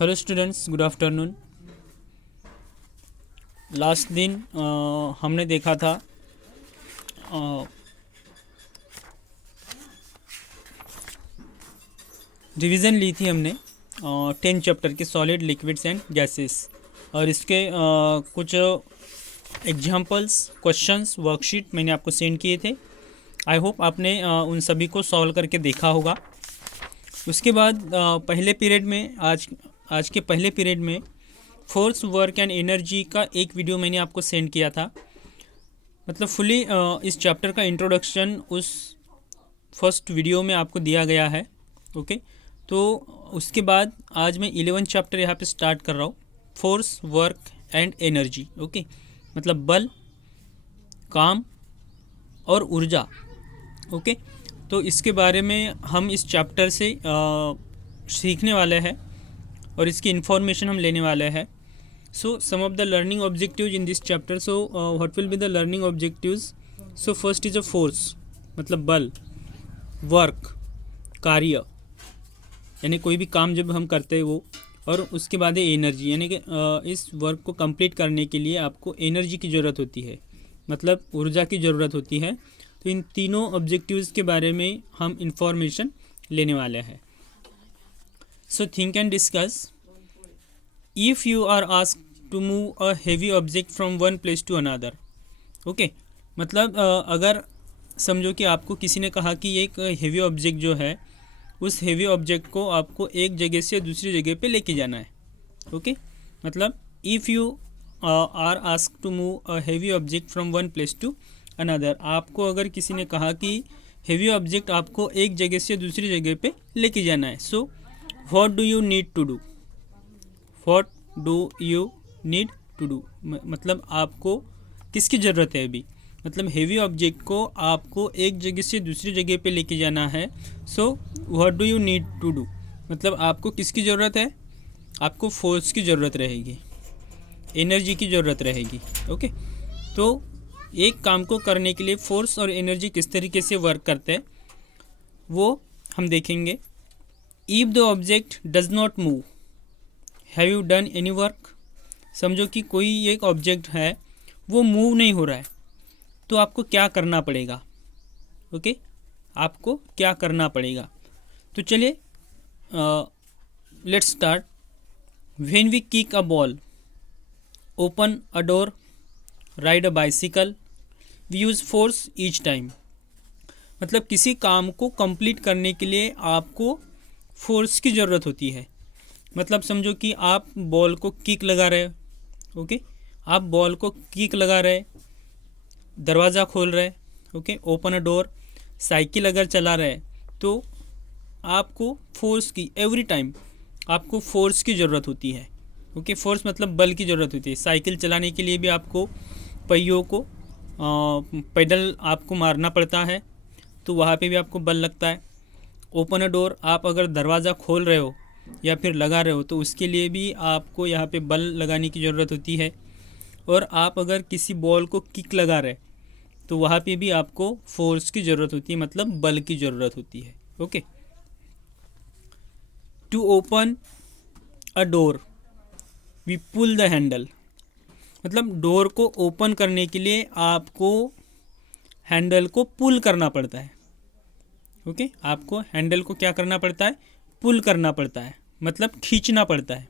Hello students, good afternoon. Last दिन हमने देखा था रिवीजन ली थी हमने 10 चैप्टर के सॉलिड, लिक्विड्स एंड गैसेस, और इसके कुछ एग्जांपल्स, क्वेश्चंस, वर्कशीट मैंने आपको सेंड किए थे। आई होप आपने उन सभी को सॉल्व करके देखा होगा। उसके बाद पहले पीरियड में आज के पहले पीरियड में फोर्स, वर्क एंड एनर्जी का एक वीडियो मैंने आपको सेंड किया था। मतलब फुली इस चैप्टर का इंट्रोडक्शन उस फर्स्ट वीडियो में आपको दिया गया है। ओके, तो उसके बाद आज मैं 11 चैप्टर यहाँ पे स्टार्ट कर रहा हूँ, force, work and energy. Okay, मतलब बल, काम और ऊर्जा। ओके, तो इसके बारे में हम इस चैप्टर से सीखने वाले हैं और इसकी इन्फॉर्मेशन हम लेने वाले हैं। So some of the learning objectives in this chapter. So what will be the learning objectives? So first is a force, मतलब बल, वर्क, कार्य, यानी कोई भी काम जब हम करते हैं वो, और उसके बाद है एनर्जी, यानी कि इस वर्क को कंप्लीट करने के लिए आपको एनर्जी की ज़रूरत होती है, मतलब ऊर्जा की ज़रूरत होती है। तो इन तीनों ऑब्जेक्टिव्स के बारे में हम इंफॉर्मेशन लेने वाले हैं। So think and discuss. If you are asked to move a heavy object from one place to another. Okay, मतलब अगर समझो कि आपको किसी ने कहा कि एक हेवी ऑब्जेक्ट जो है, उस हेवी ऑब्जेक्ट को आपको एक जगह से दूसरी जगह पे लेके जाना है। ओके, मतलब if you are asked to move a heavy object from one place to another, आपको अगर किसी ने कहा कि हेवी ऑब्जेक्ट आपको एक जगह से दूसरी जगह पे लेके जाना है, so what do you need to do? What do you need to do मतलब आपको किसकी ज़रूरत है अभी? मतलब हेवी ऑब्जेक्ट को आपको एक जगह से दूसरी जगह पे लेके जाना है। So what do you need to do मतलब आपको किसकी ज़रूरत है? आपको फोर्स की ज़रूरत रहेगी, एनर्जी की ज़रूरत रहेगी। ओके, तो एक काम को करने के लिए फोर्स और एनर्जी किस तरीके से वर्क करते हैं वो हम देखेंगे। If the object does not move, have you done any work? समझो कि कोई एक ऑब्जेक्ट है, वो मूव नहीं हो रहा है, तो आपको क्या करना पड़ेगा? ओके, आपको क्या करना पड़ेगा? तो चलिए let's start. When we kick a ball, open a door, ride a bicycle, we use force each time. मतलब किसी काम को कंप्लीट करने के लिए आपको फोर्स की ज़रूरत होती है। मतलब समझो कि आप बॉल को किक लगा रहे हो। ओके, आप बॉल को किक लगा रहे, दरवाज़ा खोल रहे, okay, open a door, cycle अगर चला रहे, तो आपको फोर्स की, एवरी टाइम आपको फोर्स की ज़रूरत होती है। ओके, फोर्स मतलब बल की ज़रूरत होती है। साइकिल चलाने के लिए भी आपको पहियों को पैडल आपको मारना पड़ता है, तो वहाँ पे भी आपको बल लगता है। ओपन अ डोर, आप अगर दरवाज़ा खोल रहे हो या फिर लगा रहे हो, तो उसके लिए भी आपको यहाँ पे बल लगाने की ज़रूरत होती है। और आप अगर किसी बॉल को किक लगा रहे, तो वहाँ पे भी आपको फोर्स की ज़रूरत होती है, मतलब बल की ज़रूरत होती है। Okay, to open a door we pull the handle, मतलब डोर को ओपन करने के लिए आपको हैंडल को पुल करना पड़ता है। ओके, आपको हैंडल को क्या करना पड़ता है? पुल करना पड़ता है, मतलब खींचना पड़ता है।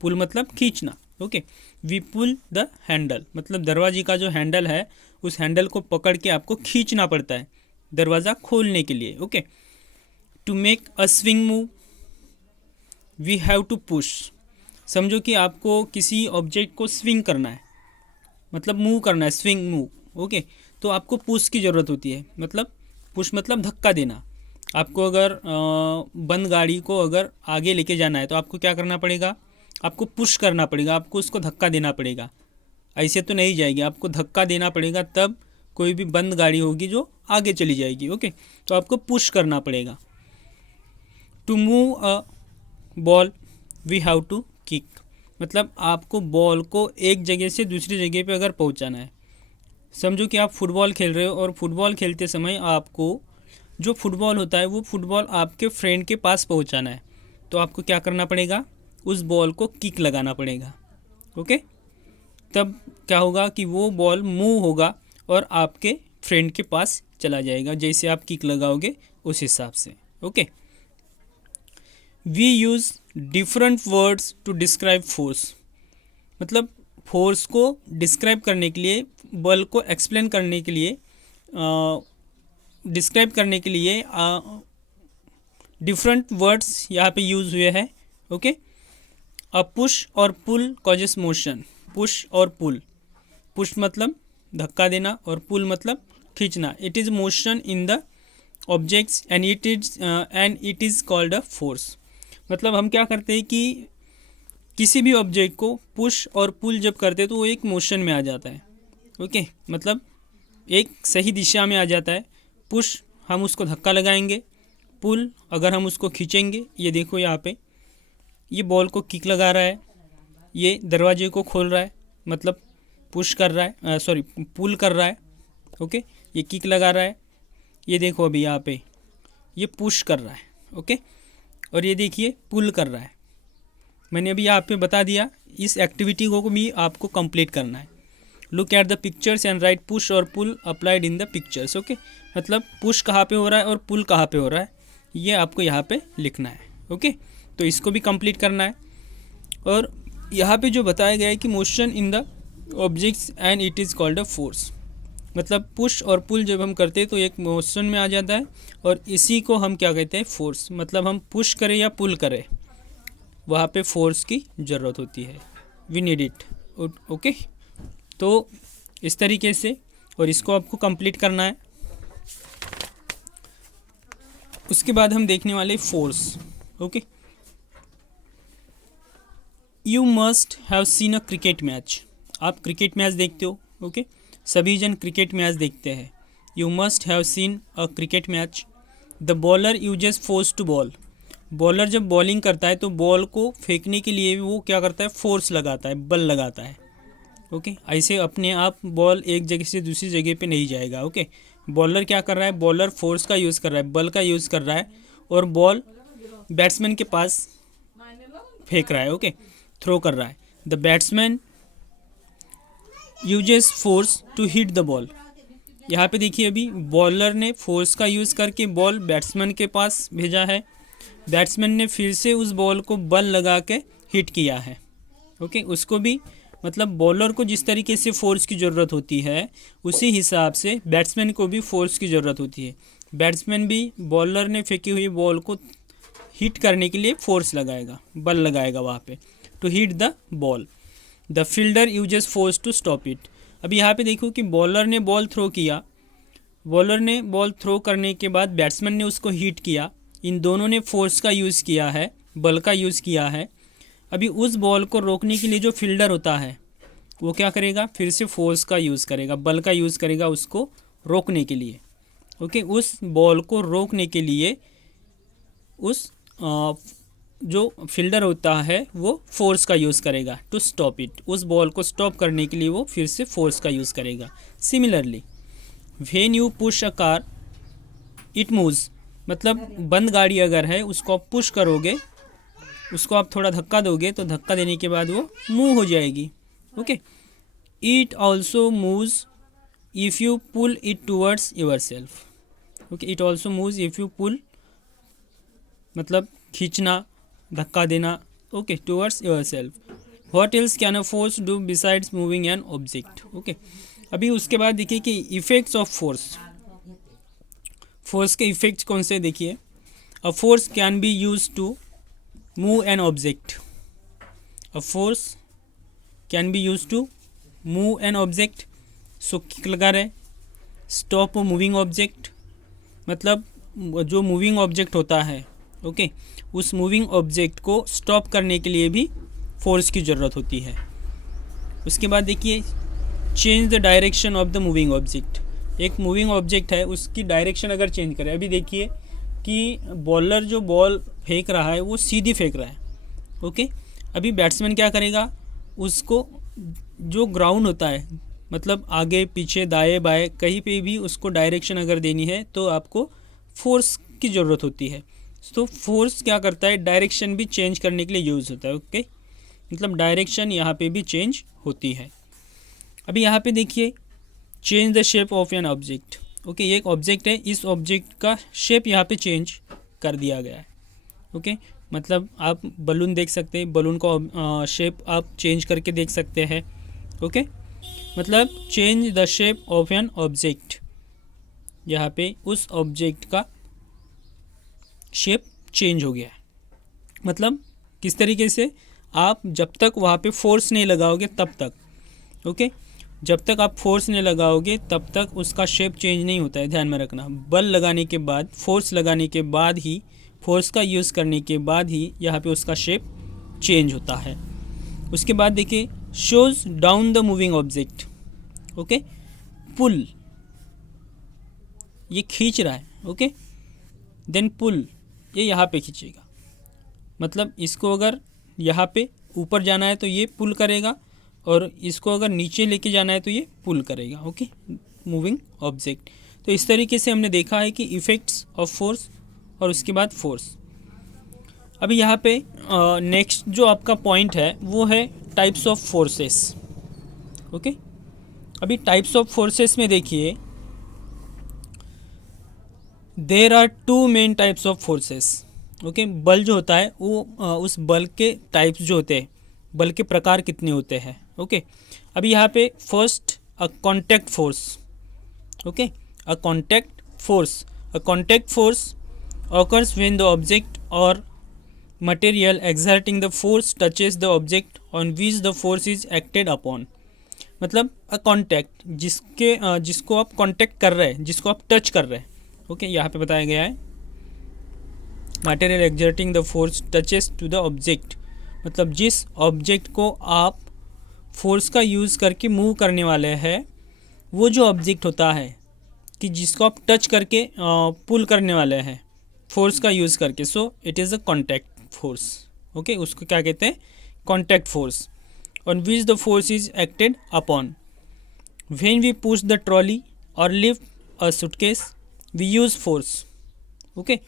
पुल मतलब खींचना। Okay, we pull the handle, मतलब दरवाजे का जो हैंडल है, उस हैंडल को पकड़ के आपको खींचना पड़ता है दरवाज़ा खोलने के लिए। Okay, to make a swing move we have to push. समझो कि आपको किसी ऑब्जेक्ट को स्विंग करना है, मतलब मूव करना है, स्विंग मूव। ओके, तो आपको पुश की ज़रूरत होती है, मतलब पुश मतलब धक्का देना। आपको अगर बंद गाड़ी को अगर आगे लेके जाना है, तो आपको क्या करना पड़ेगा? आपको पुश करना पड़ेगा, आपको उसको धक्का देना पड़ेगा। ऐसे तो नहीं जाएगी, आपको धक्का देना पड़ेगा, तब कोई भी बंद गाड़ी होगी जो आगे चली जाएगी। ओके, तो आपको पुश करना पड़ेगा। To move a ball we have to kick, मतलब आपको बॉल को एक जगह से दूसरी जगह पे अगर पहुंचाना है। समझो कि आप फुटबॉल खेल रहे हो, और फुटबॉल खेलते समय आपको जो फुटबॉल होता है, वो फुटबॉल आपके फ्रेंड के पास पहुंचाना है, तो आपको क्या करना पड़ेगा? उस बॉल को किक लगाना पड़ेगा। ओके, तब क्या होगा कि वो बॉल मूव होगा और आपके फ्रेंड के पास चला जाएगा, जैसे आप किक लगाओगे उस हिसाब से। Okay, we use different words to describe force, मतलब फोर्स को डिस्क्राइब करने के लिए, बल को एक्सप्लेन करने के लिए, डिस्क्राइब करने के लिए डिफरेंट वर्ड्स यहाँ पे यूज़ हुए हैं। ओके, अ पुश और पुल कॉजेस मोशन, पुश और पुल, पुश मतलब धक्का देना और पुल मतलब खींचना। It is motion in the objects and it is called a force. मतलब हम क्या करते हैं कि किसी भी ऑब्जेक्ट को पुश और पुल जब करते हैं तो वो एक मोशन में आ जाता है। ओके, मतलब एक सही दिशा में आ जाता है। पुश हम उसको धक्का लगाएंगे, पुल अगर हम उसको खींचेंगे, ये देखो यहाँ पे ये बॉल को किक लगा रहा है, ये दरवाजे को खोल रहा है, मतलब पुश कर रहा है, सॉरी पुल कर रहा है। ओके, ये किक लगा रहा है, ये देखो अभी यहाँ पे ये पुश कर रहा है। ओके, और ये देखिए पुल कर रहा है। मैंने अभी यहाँ पे बता दिया, इस एक्टिविटी को भी आपको कंप्लीट करना है। Look at the pictures and write push और pull applied in the pictures. Okay, मतलब पुश कहाँ पे हो रहा है और पुल कहाँ पे हो रहा है, ये आपको यहाँ पे लिखना है। ओके, तो इसको भी कंप्लीट करना है। और यहाँ पे जो बताया गया है कि motion in the objects and it is called a force, मतलब पुश और पुल जब हम करते हैं तो एक मोशन में आ जाता है और इसी को हम क्या कहते हैं, फोर्स। मतलब हम पुश करें या पुल करें, वहाँ पे फोर्स की ज़रूरत होती है, वी नीड इट। ओके, तो इस तरीके से, और इसको आपको कंप्लीट करना है। उसके बाद हम देखने वाले force. Okay, you must have seen a cricket match, आप क्रिकेट मैच देखते हो। ओके, सभी जन क्रिकेट मैच देखते हैं। You must have seen a cricket match. The bowler uses force to ball, bowler जब बॉलिंग करता है तो बॉल को फेंकने के लिए वो क्या करता है, फोर्स लगाता है, बल लगाता है। ओके, ऐसे अपने आप बॉल एक जगह से दूसरी जगह पे नहीं जाएगा। ओके, बॉलर क्या कर रहा है, बॉलर फोर्स का यूज़ कर रहा है, बल का यूज़ कर रहा है और बॉल बैट्समैन के पास फेंक रहा है। ओके, थ्रो कर रहा है। The batsman uses force to hit the ball, यहाँ पे देखिए अभी बॉलर ने फोर्स का यूज़ करके बॉल बैट्समैन के पास भेजा है, बैट्समैन ने फिर से उस बॉल को बल लगा के हिट किया है। ओके, उसको भी, मतलब बॉलर को जिस तरीके से फोर्स की ज़रूरत होती है उसी हिसाब से बैट्समैन को भी फोर्स की ज़रूरत होती है। बैट्समैन भी बॉलर ने फेंकी हुई बॉल को हिट करने के लिए फोर्स लगाएगा, बल लगाएगा वहाँ पे, to hit the ball. The fielder uses force to stop it. अभी यहाँ पे देखो कि बॉलर ने बॉल थ्रो किया, बॉलर ने बॉल थ्रो करने के बाद बैट्समैन ने उसको हिट किया, इन दोनों ने फोर्स का यूज़ किया है, बल का यूज़ किया है। अभी उस बॉल को रोकने के लिए जो फील्डर होता है वो क्या करेगा, फिर से फोर्स का यूज़ करेगा, बल का यूज़ करेगा उसको रोकने के लिए। ओके, उस बॉल को रोकने के लिए उस जो फील्डर होता है वो फोर्स का यूज़ करेगा, टू स्टॉप इट, उस बॉल को स्टॉप करने के लिए वो फिर से फोर्स का यूज़ करेगा। Similarly when you push a car it moves, मतलब बंद गाड़ी अगर है उसको आप पुश करोगे, उसको आप थोड़ा धक्का दोगे तो धक्का देने के बाद वो मूव हो जाएगी। Okay, it also moves if you pull it towards yourself. Okay, it also moves if you pull, मतलब खींचना, धक्का देना। Okay, towards yourself. What else can a force do besides moving an object. Okay, अभी उसके बाद देखिए कि effects of force, force के इफेक्ट्स कौन से देखिए। A force can be use to move an object, a force can be use to move an object, so kick लगा रहे। स्टॉप अ मूविंग ऑब्जेक्ट, मतलब जो मूविंग ऑब्जेक्ट होता है, ओके, उस मूविंग ऑब्जेक्ट को स्टॉप करने के लिए भी फोर्स की ज़रूरत होती है। उसके बाद देखिए change the direction of the moving object, एक मूविंग ऑब्जेक्ट है उसकी डायरेक्शन अगर चेंज करें, अभी देखिए कि बॉलर जो बॉल फेंक रहा है वो सीधी फेंक रहा है। ओके, अभी बैट्समैन क्या करेगा, उसको जो ग्राउंड होता है, मतलब आगे पीछे दाएं बाएं कहीं पे भी उसको डायरेक्शन अगर देनी है तो आपको फोर्स की ज़रूरत होती है। तो फोर्स क्या करता है, डायरेक्शन भी चेंज करने के लिए यूज़ होता है। ओके, मतलब डायरेक्शन यहाँ पे भी चेंज होती है। अभी यहाँ पे देखिए, change the shape of N object. Okay, ये एक ऑब्जेक्ट है, इस ऑब्जेक्ट का शेप यहाँ पे चेंज कर दिया गया है। ओके, मतलब आप बलून देख सकते हैं, बलून का शेप आप चेंज करके देख सकते हैं। ओके, मतलब change the shape of an object, यहाँ पे उस ऑब्जेक्ट का शेप चेंज हो गया है। मतलब किस तरीके से, आप जब तक वहाँ पे फोर्स नहीं लगाओगे तब तक, ओके, जब तक आप फोर्स नहीं लगाओगे तब तक उसका शेप चेंज नहीं होता है, ध्यान में रखना। बल लगाने के बाद, फोर्स लगाने के बाद ही, फोर्स का यूज़ करने के बाद ही यहाँ पे उसका शेप चेंज होता है। उसके बाद देखिए, shows down the moving object. Okay, pull, ये खींच रहा है। ओके, देन पुल, ये यहाँ पे खींचेगा। मतलब इसको अगर यहाँ पे ऊपर जाना है तो ये पुल करेगा, और इसको अगर नीचे लेके जाना है तो ये पुल करेगा। Okay, moving object. तो इस तरीके से हमने देखा है कि इफ़ेक्ट्स ऑफ फोर्स और उसके बाद फोर्स। अभी यहाँ पे नेक्स्ट जो आपका पॉइंट है वो है टाइप्स ऑफ फोर्सेस। ओके, अभी टाइप्स ऑफ फोर्सेस में देखिए, there are two main types of forces. Okay, बल जो होता है वो उस बल के टाइप्स जो होते हैं, बल के प्रकार कितने होते हैं। ओके, अभी यहाँ पे first a contact force. Okay, a contact force, a contact force occurs when the object or material exerting the force touches the object on which the force is acted upon। मतलब a contact, जिसको आप contact कर रहे हैं, जिसको आप touch कर रहे हैं। ओके, यहाँ पे बताया गया है material exerting the force touches to the object, मतलब जिस ऑब्जेक्ट को आप फोर्स का यूज़ करके मूव करने वाले हैं, वो जो ऑब्जेक्ट होता है कि जिसको आप टच करके पुल करने वाले हैं फोर्स का यूज़ करके, so it is a contact force. Okay, उसको क्या कहते हैं, contact force. On which the force is acted upon, when we push the trolley और lift a suitcase we use force. Okay,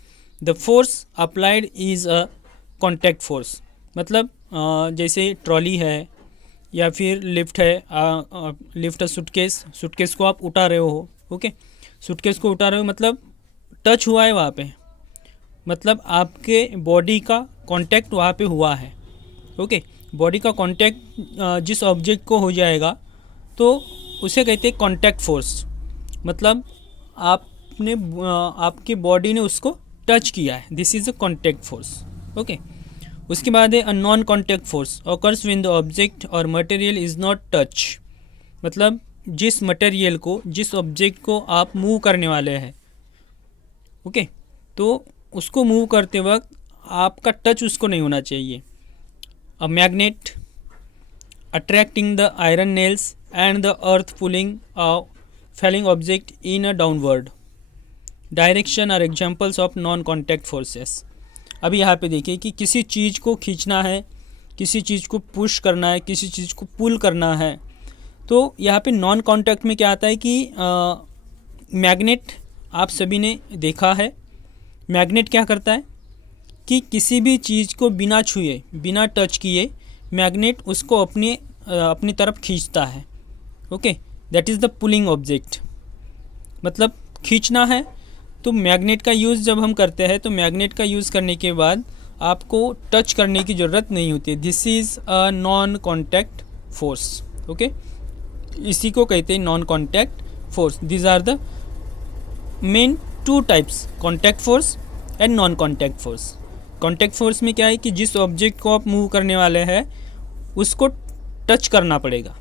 the force applied is a contact force. मतलब जैसे trolley है या फिर लिफ्ट है, लिफ्ट अ सूटकेस, सूटकेस को आप उठा रहे हो। ओके, सूटकेस को उठा रहे हो मतलब टच हुआ है वहाँ पे, मतलब आपके बॉडी का कांटेक्ट वहाँ पे हुआ है। ओके, बॉडी का कांटेक्ट जिस ऑब्जेक्ट को हो जाएगा तो उसे कहते हैं कांटेक्ट फोर्स। मतलब आपने आपकी बॉडी ने उसको टच किया है, this is a contact force. Okay, उसके बाद है a non contact force occurs when the object और मटेरियल इज़ नॉट टच। मतलब जिस मटेरियल को, जिस ऑब्जेक्ट को आप मूव करने वाले हैं, ओके, तो उसको मूव करते वक्त आपका टच उसको नहीं होना चाहिए। A magnet attracting the iron nails and the earth pulling a falling object in a downward direction are examples of non contact forces. अभी यहाँ पे देखिए कि किसी चीज़ को खींचना है, किसी चीज़ को पुश करना है, किसी चीज़ को पुल करना है, तो यहाँ पे नॉन कॉन्टैक्ट में क्या आता है कि मैग्नेट, आप सभी ने देखा है मैग्नेट क्या करता है कि किसी भी चीज़ को बिना छुए, बिना टच किए मैग्नेट उसको अपनी तरफ खींचता है। Okay, that is the pulling object. मतलब खींचना है तो मैग्नेट का यूज़ जब हम करते हैं तो मैग्नेट का यूज़ करने के बाद आपको टच करने की ज़रूरत नहीं होती। This is a non contact force. Okay, इसी को कहते हैं non contact force. These are the main two types, contact force and non contact force. Contact force में क्या है कि जिस ऑब्जेक्ट को आप मूव करने वाले हैं उसको टच करना पड़ेगा।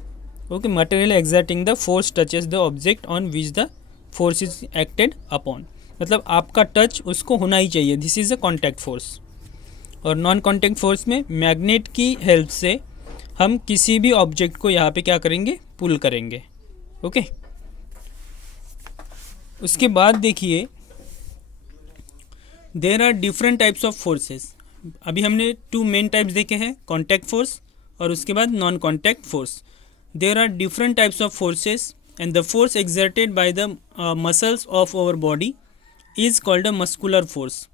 Okay, material exerting the force touches the object on which the force is acted upon. मतलब आपका टच उसको होना ही चाहिए, this is a contact force. और नॉन कॉन्टैक्ट फोर्स में मैग्नेट की हेल्प से हम किसी भी ऑब्जेक्ट को यहाँ पे क्या करेंगे, पुल करेंगे। ओके, उसके बाद देखिए there are different types of forces. अभी हमने टू मेन टाइप्स देखे हैं, कॉन्टैक्ट फोर्स और उसके बाद non contact force. There are different types of forces and the force exerted by the muscles of our body is called a muscular force.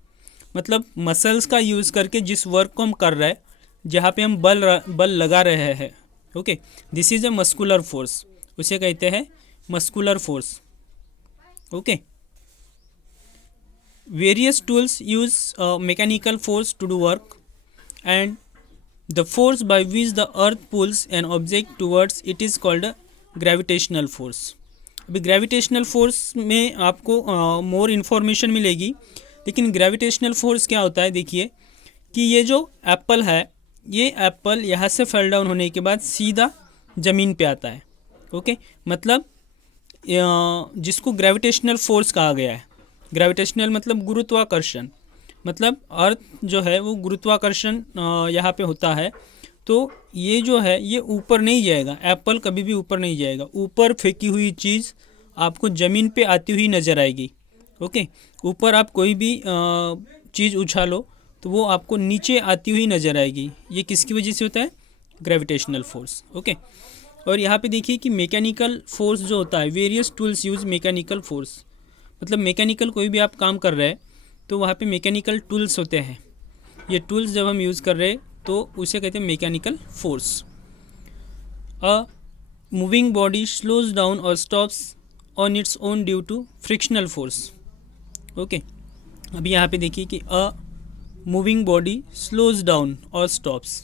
मतलब muscles का use करके जिस work को हम कर रहे हैं, जहाँ पे हम बल लगा रहे हैं, okay, this is a muscular force, उसे कहते हैं muscular force, okay. Various tools use mechanical force to do work and the force by which the earth pulls an object towards it is called gravitational force. अभी gravitational force में आपको more information मिलेगी, लेकिन gravitational force क्या होता है, देखिए कि ये जो एप्पल है, ये एप्पल यहाँ से फॉल डाउन होने के बाद सीधा ज़मीन पे आता है, ओके। मतलब जिसको ग्रेविटेशनल फोर्स कहा गया है, ग्रेविटेशनल मतलब गुरुत्वाकर्षण, मतलब अर्थ जो है वो गुरुत्वाकर्षण यहाँ पे होता है, तो ये जो है ये ऊपर नहीं जाएगा, एप्पल कभी भी ऊपर नहीं जाएगा, ऊपर फेंकी हुई चीज़ आपको ज़मीन पे आती हुई नज़र आएगी, ओके। ऊपर आप कोई भी चीज़ उछालो तो वो आपको नीचे आती हुई नज़र आएगी, ये किसकी वजह से होता है, ग्रेविटेशनल फोर्स, ओके। और यहाँ पे देखिए कि मैकेनिकल फोर्स जो होता है, various tools use mechanical force, मतलब मैकेनिकल कोई भी आप काम कर रहे हैं तो वहाँ पे मैकेनिकल टूल्स होते हैं, ये टूल्स जब हम यूज़ कर रहे हैं तो उसे कहते हैं mechanical force. A moving body slows down और stops on its own due to frictional force, okay. अभी यहाँ पे देखिए कि a moving body slows down और स्टॉप्स,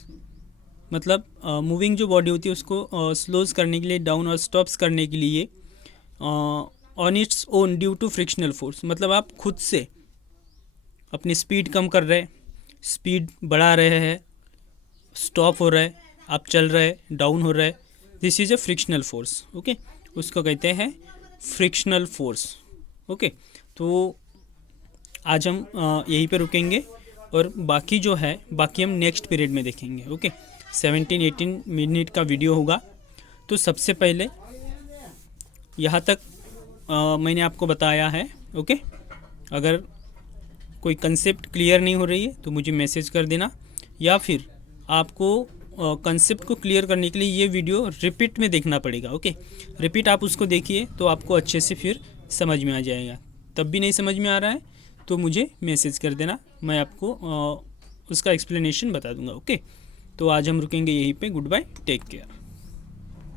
मतलब मूविंग जो बॉडी होती है उसको स्लोज करने के लिए, डाउन और स्टॉप्स करने के लिए on its own due to frictional force, मतलब आप खुद से अपनी स्पीड कम कर रहे हैं, स्पीड बढ़ा रहे हैं, स्टॉप हो रहा है, आप चल रहे हैं, डाउन हो रहा है, this is a frictional force, okay, उसको कहते हैं फ्रिक्शनल फोर्स, ओके। तो आज हम यहीं पे रुकेंगे और बाकी जो है बाकी हम नेक्स्ट पीरियड में देखेंगे, ओके। 17-18 मिनट का वीडियो होगा। तो सबसे पहले यहाँ तक मैंने आपको बताया है, ओके। अगर कोई कंसेप्ट क्लियर नहीं हो रही है तो मुझे मैसेज कर देना, या फिर आपको कंसेप्ट को क्लियर करने के लिए ये वीडियो रिपीट में देखना पड़ेगा, ओके। रिपीट आप उसको देखिए तो आपको अच्छे से फिर समझ में आ जाएगा। तब भी नहीं समझ में आ रहा है तो मुझे मैसेज कर देना, मैं आपको उसका एक्सप्लेनेशन बता दूंगा, ओके। तो आज हम रुकेंगे यहीं पे। Goodbye, take care.